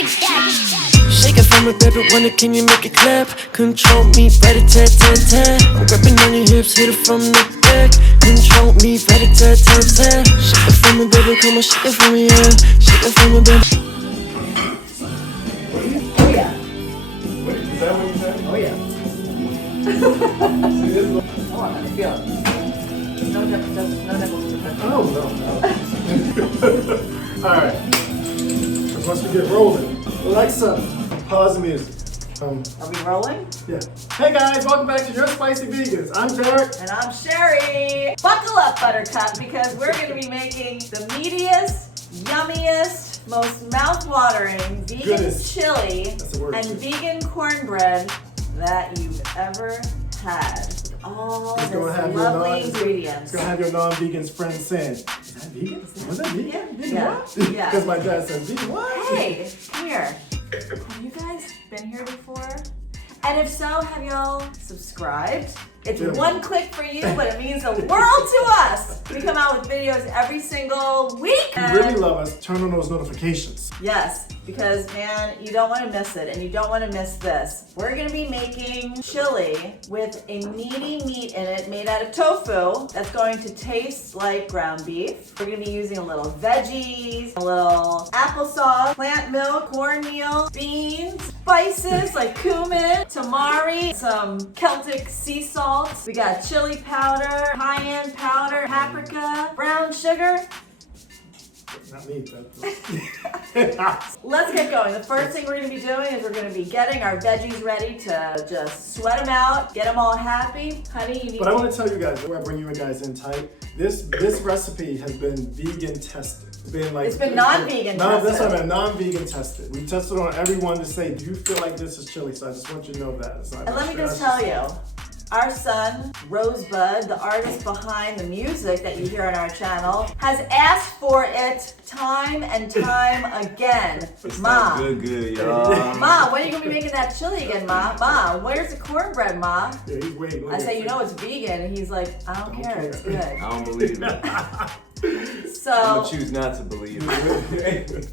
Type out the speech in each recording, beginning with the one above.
Shake it for me, baby, wonder can you make it clap? Control me, rat-a-tat-tat-tat. I'm grabbing on your hips, hit it from the back. Control me, rat-a-tat-tat-tat. Shake it for me, baby, come on, shake it for me, yeah. Shake it for me, baby. Oh yeah. Wait, is that what you said? Oh yeah. Oh, I'm gonna feel it. No nipples. Oh, no. All right. Once we get rolling, Alexa, pause the music. Are we rolling? Yeah. Hey guys, welcome back to Your Spicy Vegans. I'm Derek. And I'm Sheri. Buckle up, Buttercup, because we're going to be making the meatiest, yummiest, most mouth-watering vegan Goodness. chili That's the word. and vegan cornbread that you've ever had. With all It's gonna these have your lovely ingredients. It's gonna have your non-vegans friends saying, "Is that vegan? Was that vegan? Vegan Yeah. what?" Yeah. Because my dad says, "Vegan what?" Hey, come here. Have you guys been here before? And if so, have y'all subscribed? It's Yeah. one click for you, but it means the world to us. We come out with videos every single week. If you really love us, turn on those notifications. Yes, because man, you don't want to miss it, and you don't want to miss this. We're gonna be making chili with a meaty meat in it made out of tofu that's going to taste like ground beef. We're gonna be using a little veggies, a little applesauce, plant milk, cornmeal, beans, spices like cumin, tamari, some Celtic sea salt. We got chili powder, cayenne powder, paprika, brown sugar. Not me, Let's get going. The first thing we're going to be doing is we're going to be getting our veggies ready to just sweat them out, get them all happy. Honey, you need But I want to tell you guys, before I bring you guys in tight, this recipe has been vegan tested. It's been non-vegan tested. That's what I meant, non-vegan tested. We tested on everyone to say, do you feel like this is chili? So I just want you to know that. It's not And let me just tell you, our son, Rosebud, the artist behind the music that you hear on our channel, has asked for it time and time again. Ma, Good, y'all. Ma, when are you going to be making that chili again, Ma? Ma, where's the cornbread, Ma? Yeah, he's waiting. I say, you know it's vegan, and he's like, I don't care, it's good. I don't believe it. So, I'm gonna choose not to believe it.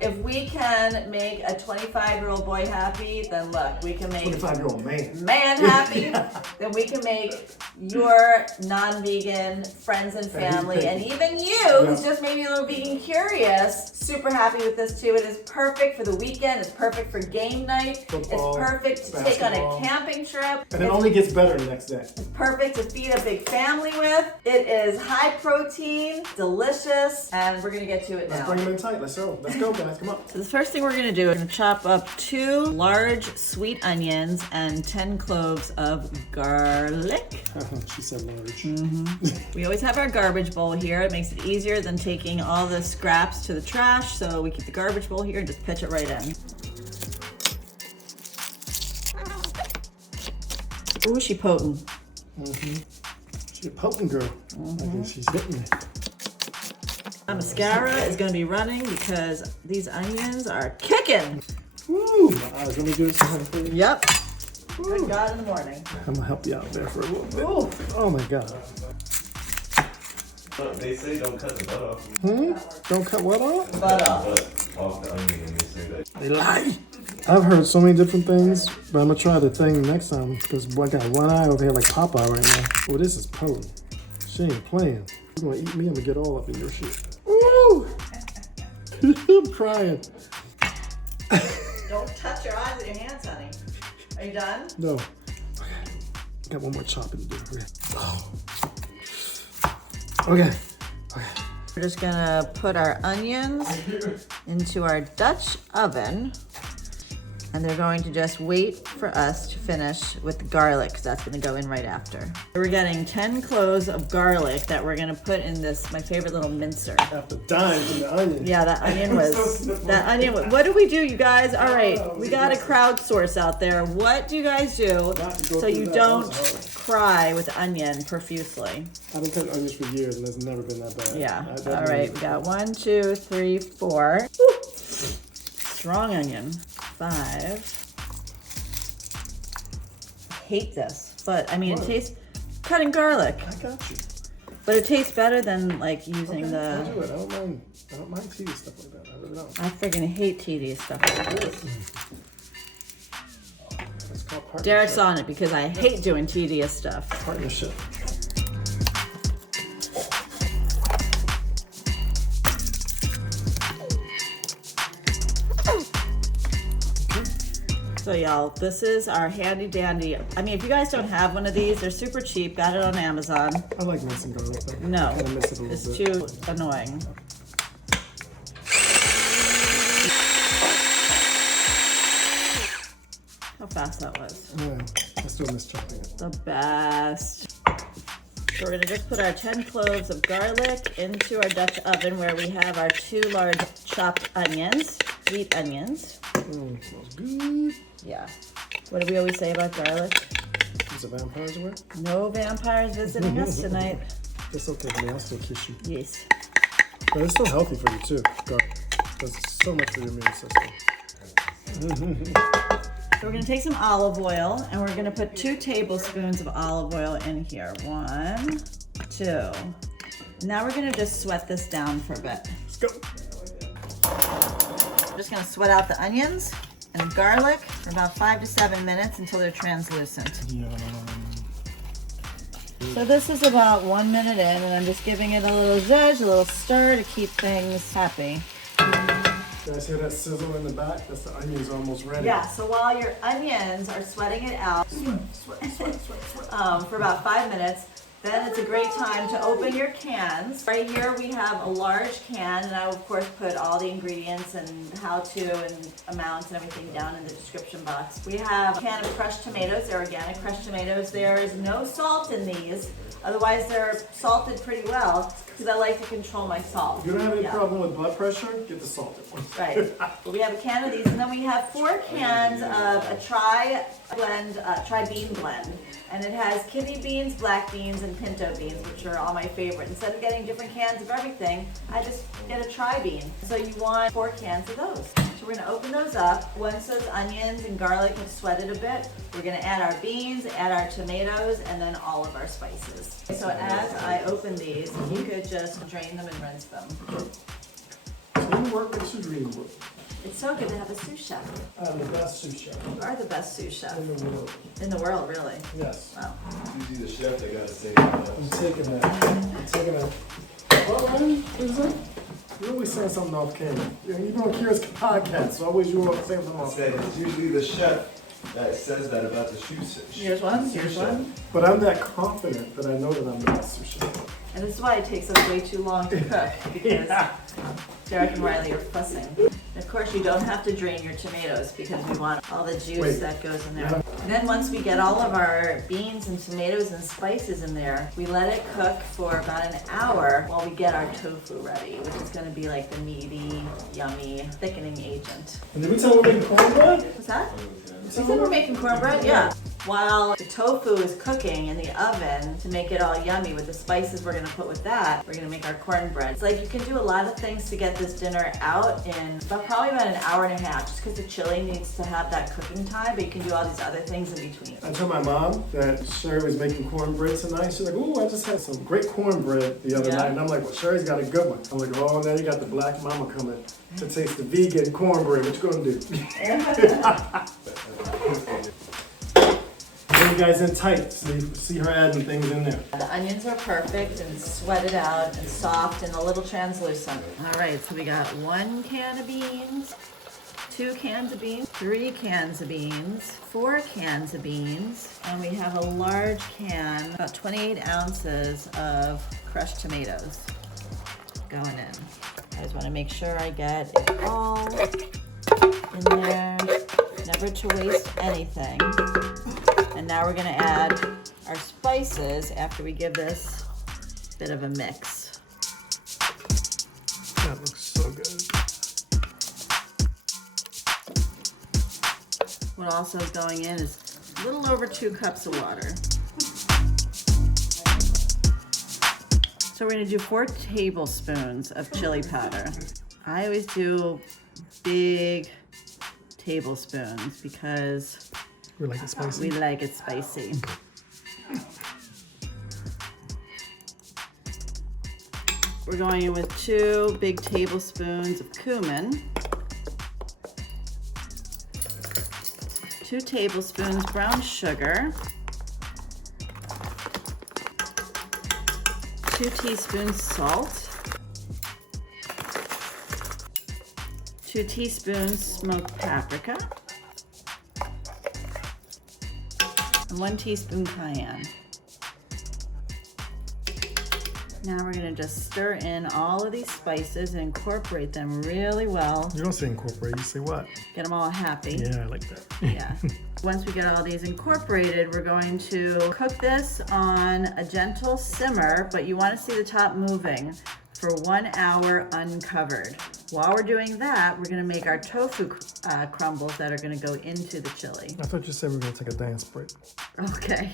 if we can make a 25-year-old boy happy, then look, we can make 25-year-old man happy, then we can make your non-vegan friends and family, and even you, who's just maybe a little vegan curious, super happy with this too. It is perfect for the weekend. It's perfect for game night. Football, it's perfect to take on a camping trip. And it only gets better the next day. It's perfect to feed a big family with. It is high protein, delicious, and we're gonna get to it now. Let's bring them in tight. Let's go. Let's go, guys. Come on. So the first thing we're gonna do is we're gonna chop up 2 large sweet onions and 10 cloves of garlic. She said large. We always have our garbage bowl here. It makes it easier than taking all the scraps to the trash, so we keep the garbage bowl here and just pitch it right in. Ooh, she potent. She's a potent girl. I guess she's hitting it. My mascara is gonna be running because these onions are kicking. Woo! My eyes. Let me do this for you. Yep. Good God in the morning. I'm gonna help you out there for a little bit. Ooh. Oh my God. They say don't cut the butt off. Don't cut what off? Butter. Off the onion, and they say that. They lie. I've heard so many different things, but I'm gonna try the thing next time because I got one eye over here like Popeye right now. Oh, this is potent. She ain't playing. You're gonna eat me. I'm gonna get all up in your shit. Ooh! I'm crying. Don't touch your eyes with your hands, honey. Are you done? No. Got one more chopping to do. Okay. We're just gonna put our onions into our Dutch oven, and they're going to just wait for us to finish with the garlic, because that's gonna go in right after. We're getting 10 cloves of garlic that we're gonna put in this, my favorite little mincer. After dying from the onion. Yeah, that onion was, what do we do, you guys? All right, we got a crowdsource out there. What do you guys do so you don't cry with onion profusely? I've been cutting onions for years and it's never been that bad. Yeah, all right, we got 1, 2, 3, 4. Woo. Strong onion. 5. I hate this, but I mean, it tastes cutting garlic. I got you. But it tastes better than like using Okay, I'll the. do it. I don't mind tedious stuff like that. I really don't. I friggin' hate tedious stuff like this. It's called partnership. Derek's on it because I hate doing tedious stuff. Partnership. So y'all, this is our handy dandy. I mean, if you guys don't have one of these, they're super cheap. Got it on Amazon. I like mincing garlic, but No, I kind of miss it a it's little bit. too annoying. How fast that was. Yeah, I still miss chopping it. The best. So we're gonna just put our 10 cloves of garlic into our Dutch oven where we have our 2 large chopped onions, sweet onions. Smells good. Yeah. What do we always say about garlic? Is the vampires aware? No vampires visiting us tonight. It's okay, honey. I'll still kiss you. Yes. But it's still healthy for you too. Garlic does so much for your immune system. So we're gonna take some olive oil and we're gonna put 2 tablespoons of olive oil in here. 1, 2. Now we're gonna just sweat this down for a bit. Let's go. I'm just gonna sweat out the onions and garlic for about 5 to 7 minutes until they're translucent. Yum. So this is about 1 minute in and I'm just giving it a little zhuzh, a little stir to keep things happy. You guys hear that sizzle in the back? That's the onions almost ready. Yeah, so while your onions are sweating it out for about 5 minutes, then it's a great time to open your cans. Right here we have a large can, and I will of course put all the ingredients and how to and amounts and everything down in the description box. We have a can of crushed tomatoes. They're organic crushed tomatoes. There is no salt in these. Otherwise, they're salted pretty well because I like to control my salt. If you don't have any Yeah. problem with blood pressure, get the salted ones. Right. But we have a can of these, and then we have 4 cans of a tri-bean blend. And it has kidney beans, black beans, and pinto beans, which are all my favorite. Instead of getting different cans of everything, I just get a tri-bean. So you want 4 cans of those. So we're gonna open those up. Once those onions and garlic have sweated a bit, we're gonna add our beans, add our tomatoes, and then all of our spices. So as I open these, you could just drain them and rinse them. So you work with sous chef. It's so good to have a sous chef. I'm the best sous chef You are the best sous chef in the world. in the world, really. Yes. Wow. Usually the chef, they gotta say I'm taking that. I'm taking that. What, Ryan? What is that? You're always saying something off camera. You don't hear us podcast, so always you want to say something off Say camera. it's usually the chef that says that about the sous Here's one, here's chef. one. But I'm that confident that I know that I'm the best sous chef. And this is why it takes us way too long to cook, because Derek and Riley are fussing. And of course, you don't have to drain your tomatoes because we want all the juice Wait. that goes in there. Yeah. And then once we get all of our beans and tomatoes and spices in there, we let it cook for about an hour while we get our tofu ready, which is gonna be like the meaty, yummy, thickening agent. And did we tell them we're making cornbread? What's that? You said we're making cornbread? Yeah. While the tofu is cooking in the oven to make it all yummy with the spices we're gonna put with that, we're gonna make our cornbread. It's like you can do a lot of things to get this dinner out in probably about an hour and a half, just because the chili needs to have that cooking time, but you can do all these other things in between. I told my mom that Sheri was making cornbread tonight. She's like, "Ooh, I just had some great cornbread the other Yeah. night." And I'm like, "Well, Sheri's got a good one." I'm like, "Oh, now you got the black mama coming to taste the vegan cornbread. What you gonna do?" Bring you guys in tight so you see her adding things in there. The onions are perfect and sweated out and soft and a little translucent. All right, so we got 1 can of beans, 2 cans of beans, 3 cans of beans, 4 cans of beans, and we have a large can, about 28 ounces of crushed tomatoes going in. I just want to make sure I get it all in there, never to waste anything. And now we're gonna add our spices after we give this a bit of a mix. That looks so good. What also is going in is a little over 2 cups of water. So we're gonna do 4 tablespoons of chili powder. I always do big tablespoons because We like it spicy. we like it spicy. We're going in with 2 big tablespoons of cumin, 2 tablespoons brown sugar, 2 teaspoons salt, 2 teaspoons smoked paprika, and 1 teaspoon cayenne. Now we're gonna just stir in all of these spices and incorporate them really well. You don't say incorporate, you say what? Get them all happy. Yeah, I like that. Yeah. Once we get all these incorporated, we're going to cook this on a gentle simmer, but you want to see the top moving for 1 hour uncovered. While we're doing that, we're going to make our tofu crumbles that are going to go into the chili. I thought you said we were going to take a dance break. Okay.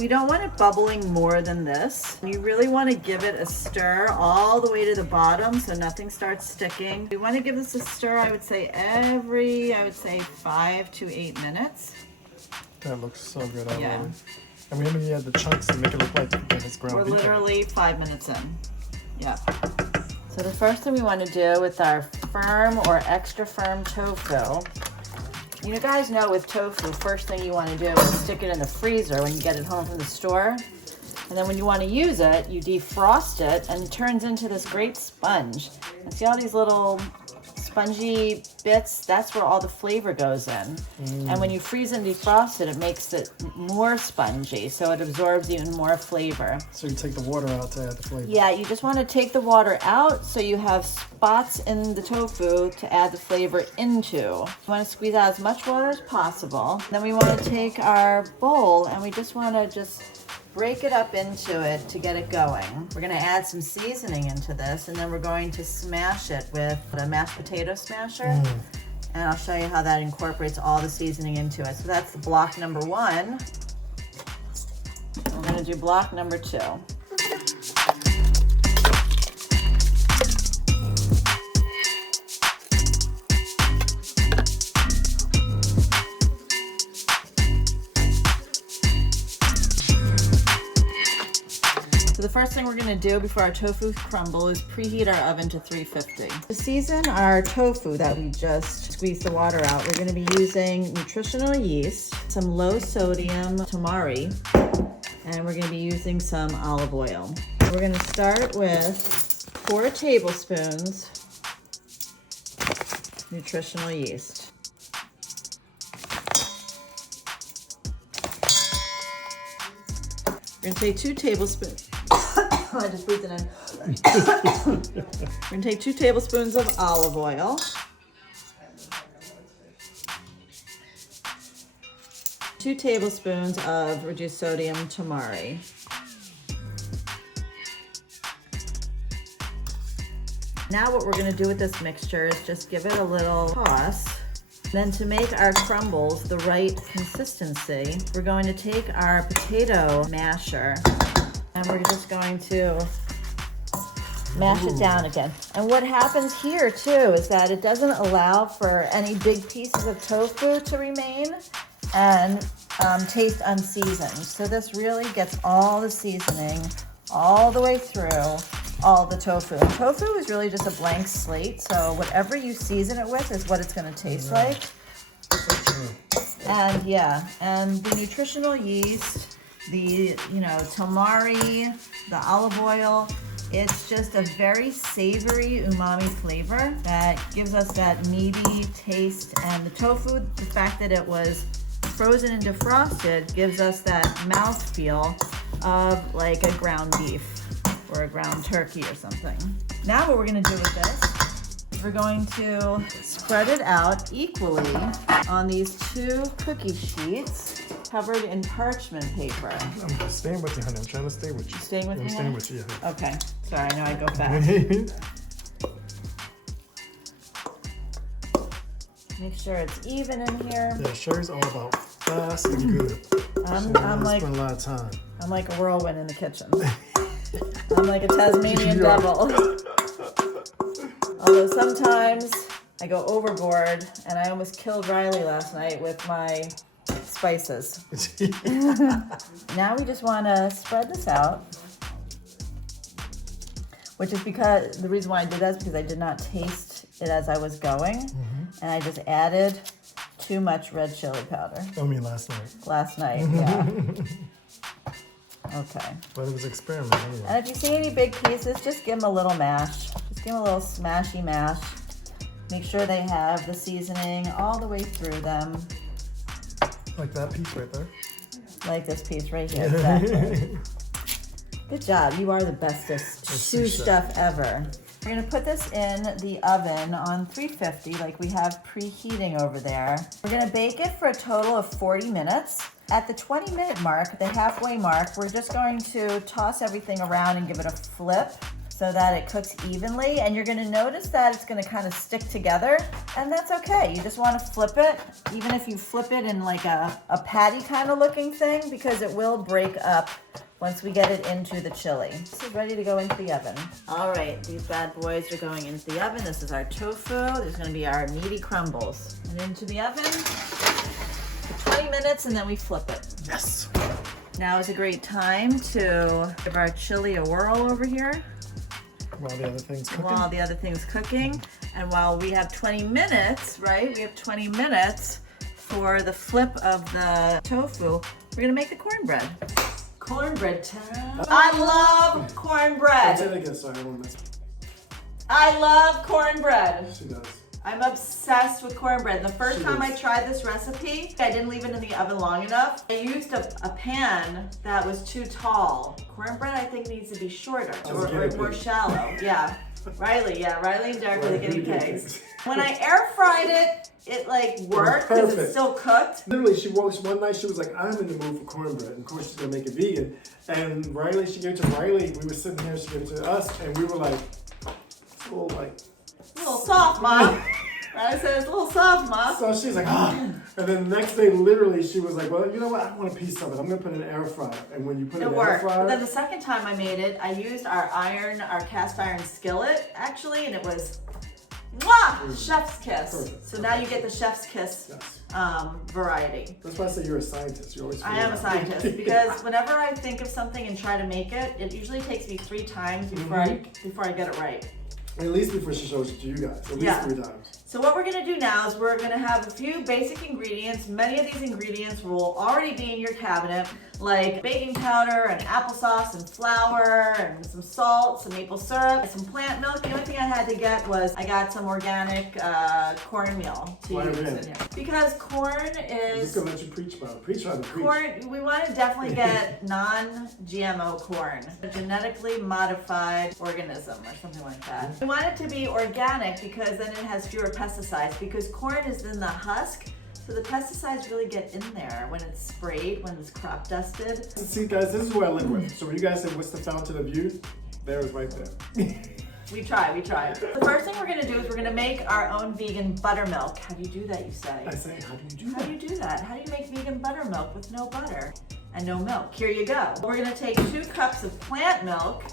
You don't want it bubbling more than this. You really want to give it a stir all the way to the bottom so nothing starts sticking. You want to give this a stir, I would say, every 5 to 8 minutes. That looks so good already. Yeah. And we haven't even had the chunks to make it look like it's ground We're beef. literally 5 minutes in. Yeah. So the first thing we want to do with our firm or extra firm tofu, you guys know with tofu, first thing you want to do is stick it in the freezer when you get it home from the store. And then when you want to use it, you defrost it and it turns into this great sponge. And see all these little spongy bits? That's where all the flavor goes in. And when you freeze and defrost it, it makes it more spongy, so it absorbs even more flavor. So you take the water out to add the flavor. Yeah, you just want to take the water out so you have spots in the tofu to add the flavor into. You want to squeeze out as much water as possible. Then we want to take our bowl and we just want to break it up into it to get it going. We're going to add some seasoning into this, and then we're going to smash it with a mashed potato smasher. And I'll show you how that incorporates all the seasoning into it. So that's the block number 1. We're going to do block number 2. The first thing we're going to do before our tofu crumble is preheat our oven to 350. To season our tofu that we just squeezed the water out, we're going to be using nutritional yeast, some low sodium tamari, and we're going to be using some olive oil. We're going to start with 4 tablespoons nutritional yeast. We're going to take 2 tablespoons. I just breathed it in. We're going to take 2 tablespoons of olive oil. 2 tablespoons of reduced sodium tamari. Now what we're going to do with this mixture is just give it a little toss. Then to make our crumbles the right consistency, we're going to take our potato masher and we're just going to mash it down again. And what happens here too is that it doesn't allow for any big pieces of tofu to remain and taste unseasoned. So this really gets all the seasoning all the way through all the tofu. And tofu is really just a blank slate, so whatever you season it with is what it's going to taste like. And yeah, and the nutritional yeast, the tamari, the olive oil, it's just a very savory umami flavor that gives us that meaty taste. And the tofu, the fact that it was frozen and defrosted, gives us that mouthfeel of like a ground beef or a ground turkey or something. Now what we're going to do with this is we're going to spread it out equally on these 2 cookie sheets covered in parchment paper. I'm just staying with you, honey. I'm trying to stay with you. Staying with me? I'm staying with you. Yeah. Okay. Sorry, I know I go fast. Make sure it's even in here. Yeah, Sheri's all about fast and good. I'm like spend a lot of time. I'm like a whirlwind in the kitchen. I'm like a Tasmanian devil. Although sometimes I go overboard, and I almost killed Riley last night with my spices. Now we just want to spread this out. which is because the reason why I did that is because I did not taste it as I was going, and I just added too much red chili powder. I mean, last night. Last night, yeah. Okay. But it was experiment anyway. And if you see any big pieces, just give them a little mash. Just give them a little smashy mash. Make sure they have the seasoning all the way through them. Like that piece right there. Like this piece right here, exactly. Good job. You are the bestest shoe stuff ever. We're gonna put this in the oven on 350, like we have preheating over there. We're gonna bake it for a total of 40 minutes. At the 20-minute mark, the halfway mark, we're just going to toss everything around and give it a flip so that it cooks evenly. And you're gonna notice that it's gonna kind of stick together, and that's okay. You just wanna flip it, even if you flip it in like a patty kind of looking thing, because it will break up once we get it into the chili. This is ready to go into the oven. All right, these bad boys are going into the oven. This is our tofu. There's gonna be our meaty crumbles. And into the oven for 20 minutes, and then we flip it. Yes. Now is a great time to give our chili a whirl over here. While the other thing's cooking. While the other thing's cooking. And while we have 20 minutes, right? We have 20 minutes for the flip of the tofu. We're gonna make the cornbread. Cornbread time. I love cornbread. I love cornbread. She does. I'm obsessed with cornbread. The first time I tried this recipe, I didn't leave it in the oven long enough. I used a pan that was too tall. Cornbread, I think, needs to be shorter or more shallow. Yeah. Riley and Derek were the guinea pigs. When I air fried it, it like worked because it's still cooked. Literally, she woke one night, she was like, I'm in the mood for cornbread. And of course, she's gonna make it vegan. And Riley, she gave it to Riley. We were sitting here, she gave it to us, and we were like, it's a little soft, Mom. Riley said it's a little soft, Mom. So she's like, ah. And then the next day, literally, she was like, well, you know what? I want a piece of it. I'm gonna put it in an air fryer. And when you put it in an air fryer, but then the second time I made it, I used our cast iron skillet actually, and it was chef's kiss. Perfect. So now you get the chef's kiss variety. That's why I say you're a scientist. You always. I am a scientist because whenever I think of something and try to make it, it usually takes me 3 times before I get it right. At least before she shows it to you guys. At least 3 times. So what we're gonna do now is we're gonna have a few basic ingredients. Many of these ingredients will already be in your cabinet, like baking powder and applesauce and flour and some salt, some maple syrup, some plant milk. The only thing I had to get was I got some organic cornmeal to use in here. Because corn is... I'm just gonna let you preach about it. Preach on it. Corn, we want to definitely get non-GMO corn, a genetically modified organism or something like that. We want it to be organic because then it has fewer pesticides, because corn is in the husk, so the pesticides really get in there when it's sprayed, when it's crop dusted. See guys, this is who I live with. So when you guys say what's the fountain of youth, there is right there. We try. The first thing we're gonna do is we're gonna make our own vegan buttermilk. How do you do that, you say? I say, how do you do that? How do you do that? How do you make vegan buttermilk with no butter and no milk? Here you go. We're gonna take 2 cups of plant milk,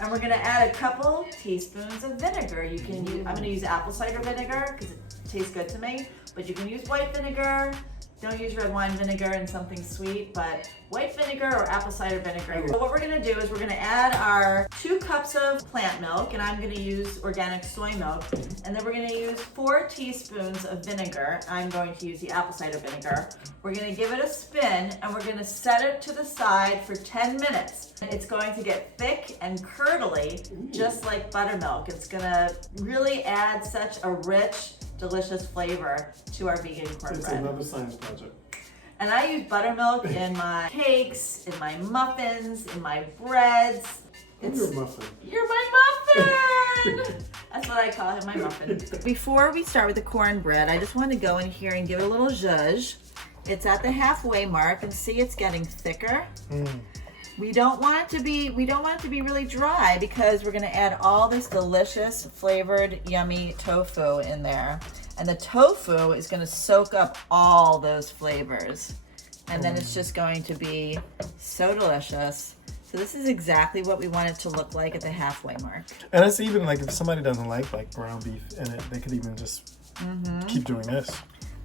and we're gonna add a couple teaspoons of vinegar. You can use, I'm gonna use apple cider vinegar because it tastes good to me, but you can use white vinegar. Don't use red wine vinegar and something sweet, but white vinegar or apple cider vinegar. So what we're gonna do is we're gonna add our 2 cups of plant milk, and I'm gonna use organic soy milk, and then we're gonna use 4 teaspoons of vinegar. I'm going to use the apple cider vinegar. We're gonna give it a spin, and we're gonna set it to the side for 10 minutes. It's going to get thick and curdly, just like buttermilk. It's gonna really add such a rich, delicious flavor to our vegan cornbread. It's another science project. And I use buttermilk in my cakes, in my muffins, in my breads. You're a muffin. You're my muffin! That's what I call it, my muffin. Before we start with the cornbread, I just want to go in here and give it a little zhuzh. It's at the halfway mark, and see it's getting thicker. We don't want it to be really dry because we're gonna add all this delicious, flavored, yummy tofu in there. And the tofu is gonna soak up all those flavors. And then it's just going to be so delicious. So this is exactly what we want it to look like at the halfway mark. And it's even like if somebody doesn't like ground beef in it, they could even just keep doing this.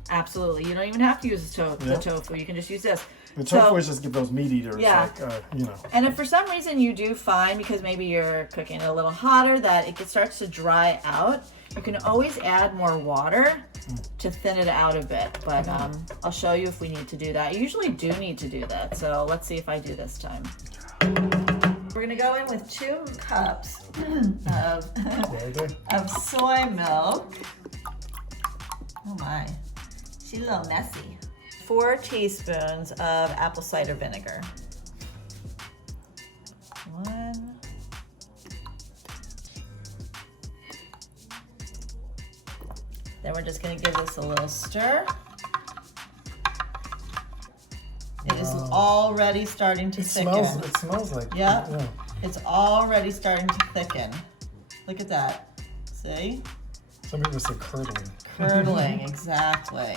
Absolutely. You don't even have to use the tofu. You can just use this. The tofu is just give those meat eaters, Yeah. like, you know. And if for some reason you do find, because maybe you're cooking it a little hotter, that it starts to dry out, you can always add more water to thin it out a bit. But I'll show you if we need to do that. You usually do need to do that. So let's see if I do this time. We're gonna go in with 2 cups of soy milk. Oh my, she's a little messy. 4 teaspoons of apple cider vinegar. 1. Then we're just gonna give this a little stir. It is already starting to thicken. It smells like Yeah. yeah. It's already starting to thicken. Look at that. See? Some people say curdling. Curdling, exactly.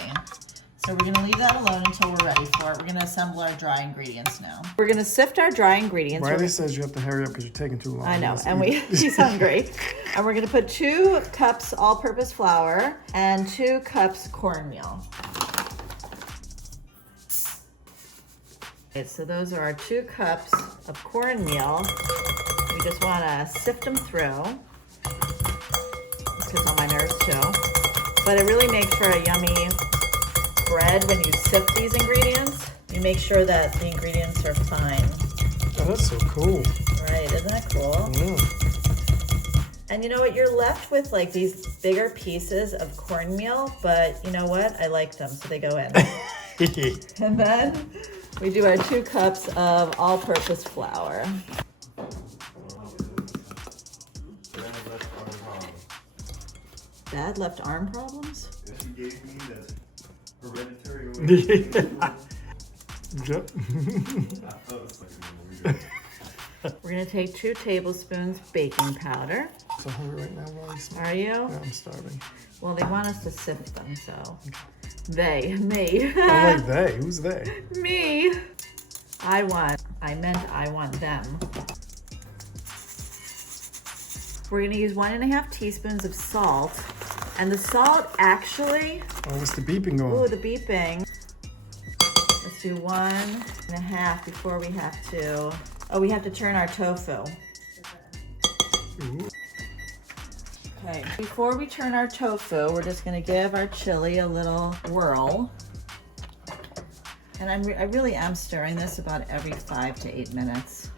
So we're gonna leave that alone until we're ready for it. We're gonna assemble our dry ingredients now. We're gonna sift our dry ingredients. Riley says you have to hurry up because you're taking too long. I know, and he's hungry. And we're gonna put 2 cups all-purpose flour and 2 cups cornmeal. Okay, so those are our 2 cups of cornmeal. We just wanna sift them through. This gets on my nerves too. But it really makes for a yummy bread when you sift these ingredients. You make sure that the ingredients are fine. Oh, that's so cool. Right, isn't that cool? Yeah. And you know what? You're left with like these bigger pieces of cornmeal, but you know what? I like them, so they go in. And then we do our 2 cups of all-purpose flour. Dad left arm problems? That she gave me, that's hereditary or whatever. Yep. I felt it's like We're gonna take 2 tablespoons baking powder. So hungry right now, Riley. Are you? Yeah, I'm starving. Well, they want us to sift them, so. They, me. I'm like they. Who's they? Me. I want them. We're gonna use 1.5 teaspoons of salt. And the salt actually, Oh, what's the beeping going? ooh, the beeping. Let's do 1.5 before we have to, we have to turn our tofu. Ooh. Okay, before we turn our tofu, we're just gonna give our chili a little whirl. And I really am stirring this about every 5 to 8 minutes,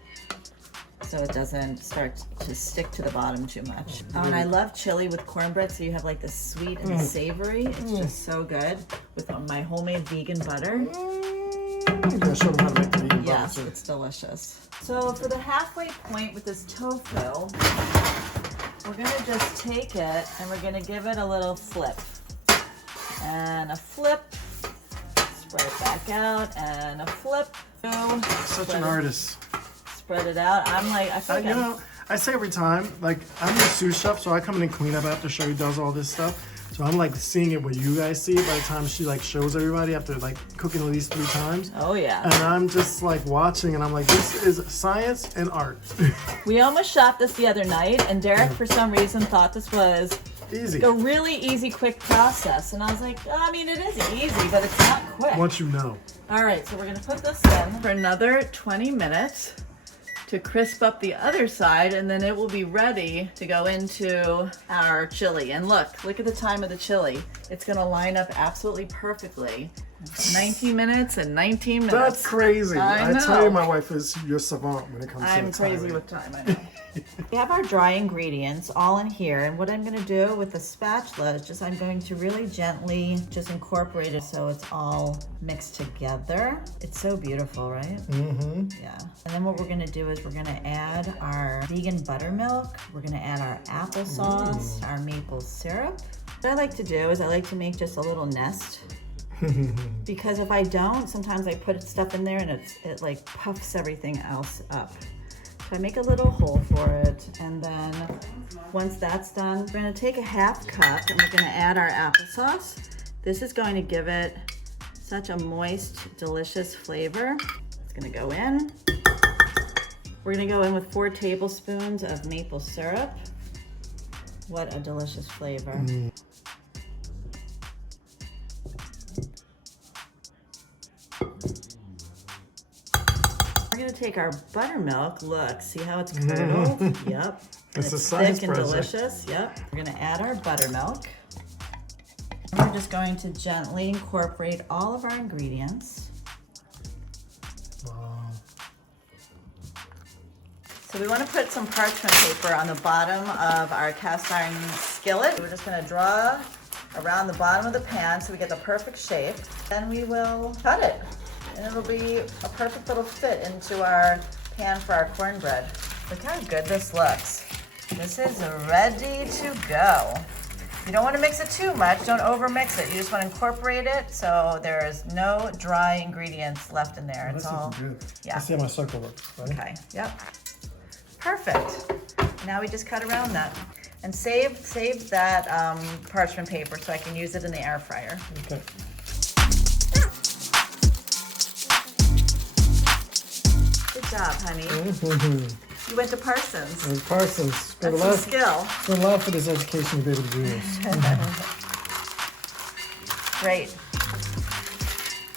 so it doesn't start to stick to the bottom too much. Oh, and I love chili with cornbread, so you have like the sweet and the savory. It's just so good with my homemade vegan butter. You gotta show them how to make the vegan Yes, butter, it's delicious. So for the halfway point with this tofu, we're gonna just take it and we're gonna give it a little flip. And a flip, spread it back out, and a flip. Such an artist. Spread it out. I'm like, I feel like You know, I say every time, like, I'm a sous chef, so I come in and clean up after Sheri does all this stuff. So I'm like seeing it what you guys see by the time she like shows everybody after like cooking at least 3 times. Oh yeah. And I'm just like watching and I'm like, this is science and art. We almost shot this the other night, and Derek for some reason thought this was Easy. a really easy, quick process. And I was like, I mean, it is easy, but it's not quick. Once you know. All right, so we're gonna put this in for another 20 minutes to crisp up the other side, and then it will be ready to go into our chili. And look at the time of the chili. It's gonna line up absolutely perfectly. 19 minutes and 19 minutes. That's crazy. I I tell know. you, my wife is your savant when it comes to I'm the crazy timing. with time, I know. We have our dry ingredients all in here, and what I'm gonna do with the spatula is just I'm going to really gently just incorporate it so it's all mixed together. It's so beautiful, right? Mm-hmm. Yeah. And then what we're gonna do is we're gonna add our vegan buttermilk. We're gonna add our applesauce, our maple syrup. What I like to do is I like to make just a little nest. Because if I don't, sometimes I put stuff in there and it like puffs everything else up. So I make a little hole for it, and then once that's done, we're gonna take a half cup and we're gonna add our applesauce. This is going to give it such a moist, delicious flavor. It's gonna go in. We're gonna go in with 4 tablespoons of maple syrup. What a delicious flavor. take our buttermilk. Look, see how it's curdled? Yep. It's a It's science thick and project. delicious. Yep. We're gonna add our buttermilk. And we're just going to gently incorporate all of our ingredients. Wow. So we want to put some parchment paper on the bottom of our cast iron skillet. We're just going to draw around the bottom of the pan so we get the perfect shape. Then we will cut it, and it'll be a perfect little fit into our pan for our cornbread. Look how good this looks. This is ready to go. You don't want to mix it too much. Don't over mix it. You just want to incorporate it so there is no dry ingredients left in there. Oh, It's this all is good. yeah. Let's see how my circle looks. Right? Okay. Yep. Perfect. Now we just cut around that and save that parchment paper so I can use it in the air fryer. Okay. Good job, honey. You went to Parsons. And Parsons. Spent That's some skill. a lot for this education to be able to do this. Great.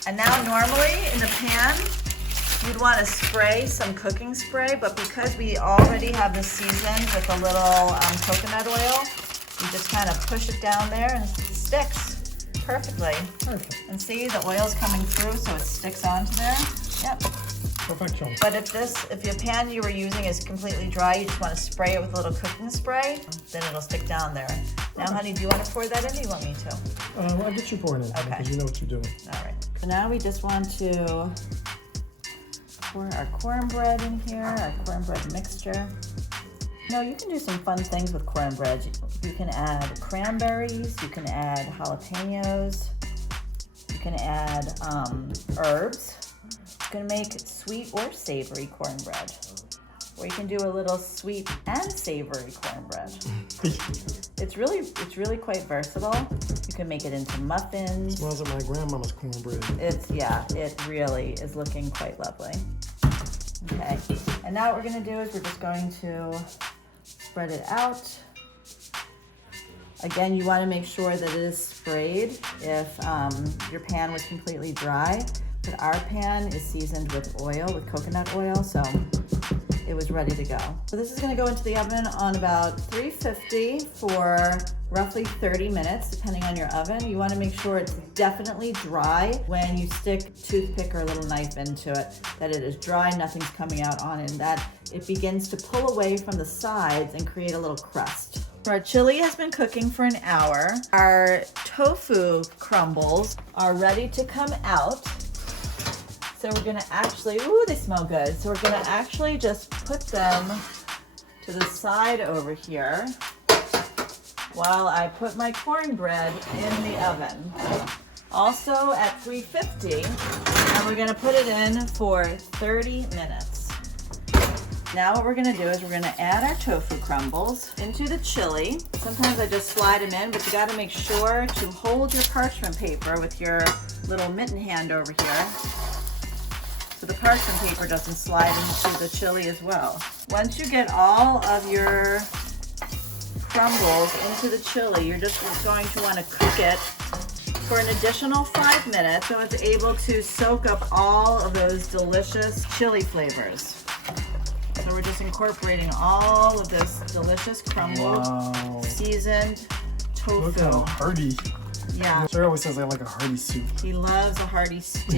And now normally in the pan, you'd want to spray some cooking spray, but because we already have this seasoned with a little coconut oil, you just kind of push it down there and it sticks perfectly. Perfect. And see, the oil's coming through so it sticks onto there. Yep. Perfection. But if your pan you were using is completely dry, you just want to spray it with a little cooking spray, then it'll stick down there. Now, honey, do you want to pour that in, or do you want me to? I'll get you pouring in Okay. because you know what you're doing. All right. So now we just want to pour our cornbread in here, our cornbread mixture. You know, you can do some fun things with cornbread. You can add cranberries, you can add jalapenos, you can add herbs. You can make sweet or savory cornbread. Or you can do a little sweet and savory cornbread. It's really quite versatile. You can make it into muffins. Smells like my grandmama's cornbread. It really is looking quite lovely. Okay, and now what we're gonna do is we're just going to spread it out. Again, you wanna make sure that it is sprayed if your pan was completely dry. But our pan is seasoned with oil, with coconut oil, so it was ready to go. So this is gonna go into the oven on about 350 for roughly 30 minutes, depending on your oven. You wanna make sure it's definitely dry when you stick a toothpick or a little knife into it, that it is dry, nothing's coming out on it, and that it begins to pull away from the sides and create a little crust. Our chili has been cooking for an hour. Our tofu crumbles are ready to come out. So we're gonna actually, ooh, they smell good. So we're gonna actually just put them to the side over here while I put my cornbread in the oven. Also at 350, and we're gonna put it in for 30 minutes. Now what we're gonna do is we're gonna add our tofu crumbles into the chili. Sometimes I just slide them in, but you gotta make sure to hold your parchment paper with your little mitten hand over here, so the parchment paper doesn't slide into the chili as well. Once you get all of your crumbles into the chili, you're just going to want to cook it for an additional 5 minutes so it's able to soak up all of those delicious chili flavors. So we're just incorporating all of this delicious crumbled, seasoned tofu. Look how hearty. Yeah. Sherry always says I like a hearty soup. He loves a hearty stew,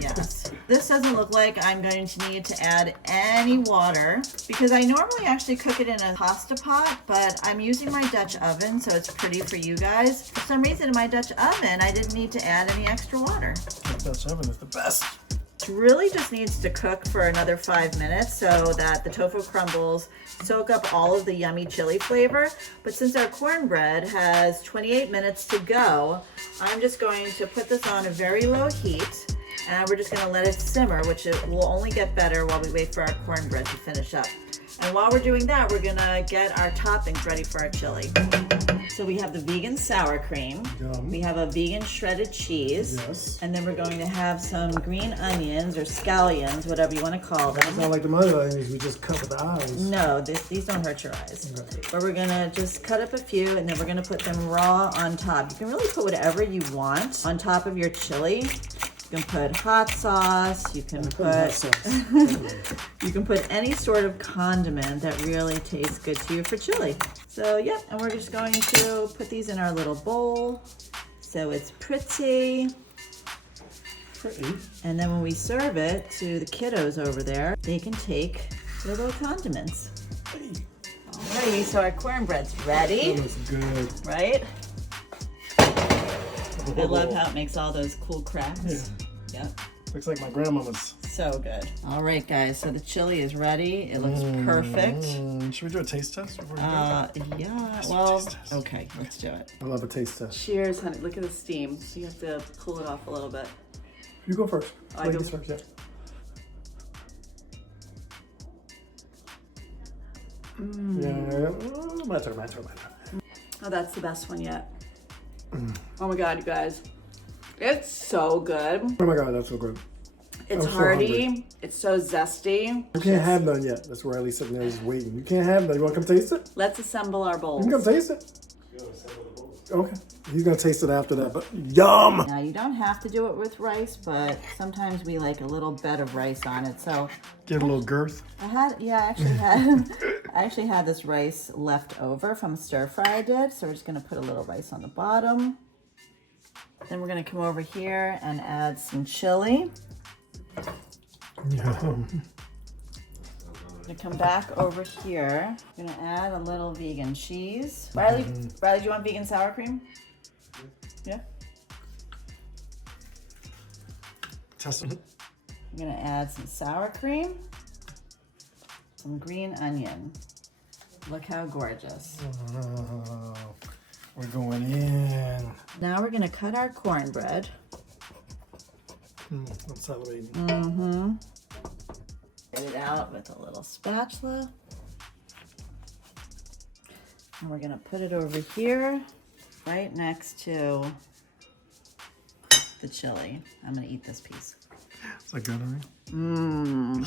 yes. This doesn't look like I'm going to need to add any water because I normally actually cook it in a pasta pot, but I'm using my Dutch oven, so it's pretty for you guys. For some reason in my Dutch oven, I didn't need to add any extra water. That Dutch oven is the best. It really just needs to cook for another 5 minutes so that the tofu crumbles soak up all of the yummy chili flavor. But since our cornbread has 28 minutes to go, I'm just going to put this on a very low heat and we're just going to let it simmer, which it will only get better while we wait for our cornbread to finish up. And while we're doing that, we're going to get our toppings ready for our chili. So we have the vegan sour cream. Yum. We have a vegan shredded cheese. Yes. And then we're going to have some green onions or scallions, whatever you want to call It's them. not like the other onions we just cut with the eyes. No, these don't hurt your eyes. Okay. But we're gonna just cut up a few and then we're gonna put them raw on top. You can really put whatever you want on top of your chili. You can put hot sauce. You can put you can put any sort of condiment that really tastes good to you for chili. So yeah, and we're just going to put these in our little bowl so it's pretty. And then when we serve it to the kiddos over there, they can take their little condiments. Alrighty, so our cornbread's ready. That was good. Right? I love how it makes all those cool cracks. Yeah. Yep. Looks like my grandmama's. So good. All right, guys. So the chili is ready. It looks perfect. Should we do a taste test before we do it? Yeah. Well, okay. Let's do it. I love a taste test. Cheers, honey. Look at the steam. So you have to cool it off a little bit. You go first. I go first, yeah. Yeah. My turn. Oh, that's the best one yet. Oh my God, you guys. It's so good. Oh my God, that's so good. It's I'm so hearty. hungry. It's so zesty. You can't have none yet. That's where Riley's sitting there just waiting. You can't have none. You want to come taste it? Let's assemble our You bowls. can come taste it. Okay. He's going to taste it after that, but yum! Now, you don't have to do it with rice, but sometimes we like a little bit of rice on it. So Give it a little girth. I actually had this rice left over from a stir fry I did. So we're just going to put a little rice on the bottom. Then we're going to come over here and add some chili. Yum. I'm gonna come back over here. I'm gonna add a little vegan cheese. Riley, Riley, do you want vegan sour cream? Yeah. Test it. I'm gonna add some sour cream, some green onion. Look how gorgeous. Oh, we're going in. Now we're gonna cut our cornbread. I'm salivating. Get it out with a little spatula. And we're gonna put it over here, right next to the chili. I'm gonna eat this piece. Is that good, honey? Mmm.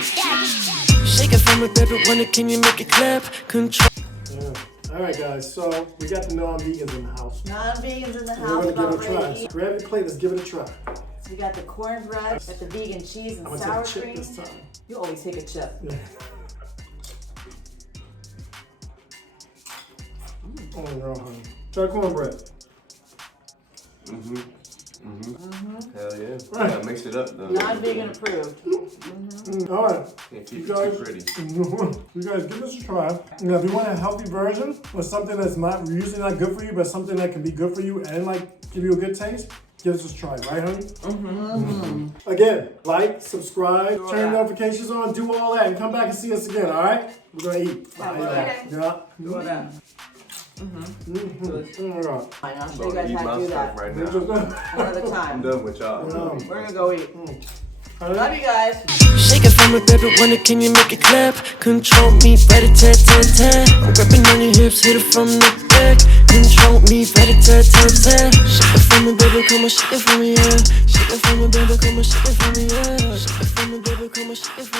Shake it for me, baby, when it can you make it clap? Control. Yeah. All right, guys. So we got the non-vegans in the house. Non-vegans in the We're house. gonna About give it a ready try. to eat. Grab the plate. Let's give it a try. So we got the cornbread with the vegan cheese and I'm gonna sour take a chip cream. this time. You always take a chip. Yeah. Oh no, honey. Try cornbread. Hell yeah. Yeah, mix it up though. Non-vegan approved. All right. Can't keep You it guys, too pretty. you guys give this a try. Now, if you want a healthy version or something that's not usually not good for you, but something that can be good for you and like give you a good taste, give this a try, right, honey? Again, like, subscribe, turn notifications on, do all that, and come back and see us again. All right? We're gonna eat. Yeah. Do that. Oh my God. I'll show I'm you gonna guys eat how to my do stuff that. right We now. just- Another I'm time. done with y'all. We're gonna go eat. Love you guys. Shake it for me, baby, when it can you make it clap? Control me, rat-a-tat-tat-tat. I'm grabbing on your hips, hit it from the back. Control me, rat-a-tat-tat-tat. Shake it for me, baby, come on, shake it for me, yeah. Shake it for me, baby, come on, shake it for me, yeah. Shake it for me, baby, come on, shake it for me.